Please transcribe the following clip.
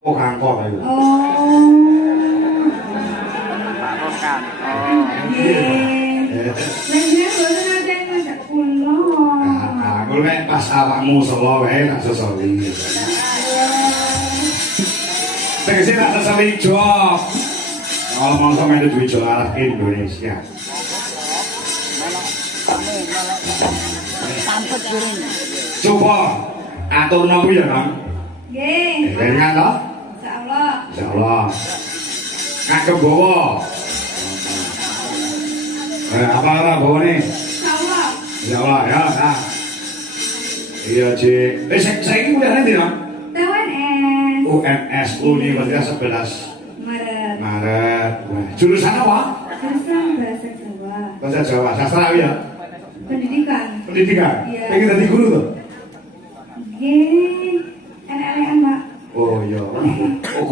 Oh kangkong itu. Oh. Makan. Nggih. Lah jenengan boten nate ngajak kula. Aku nek pas awakmu selo wae tak sesoli. Tegese tak sesoli job. Kalau mau sama itu duit jual ke Indonesia. Sampet guring. Coba atur nopo ya, Bang? Nggih. Dengan toh? Insyaallah. Insyaallah. Kagem bawa. Apa bawa nih? Insyaallah. Insyaallah ya. Nah. Iya, Cik. Saya ini kuliahnya di mana? TWNS. UNS Universitas 11 Maret. Maret. Wah, jurusan apa? Jurusan bahasa Jawa. Bahasa Jawa, sastra ya? Pendidikan. Pendidikan? Iya. Pengen jadi guru tuh? Nggih. Enak-enakan, Pak. Oh iya. Oh,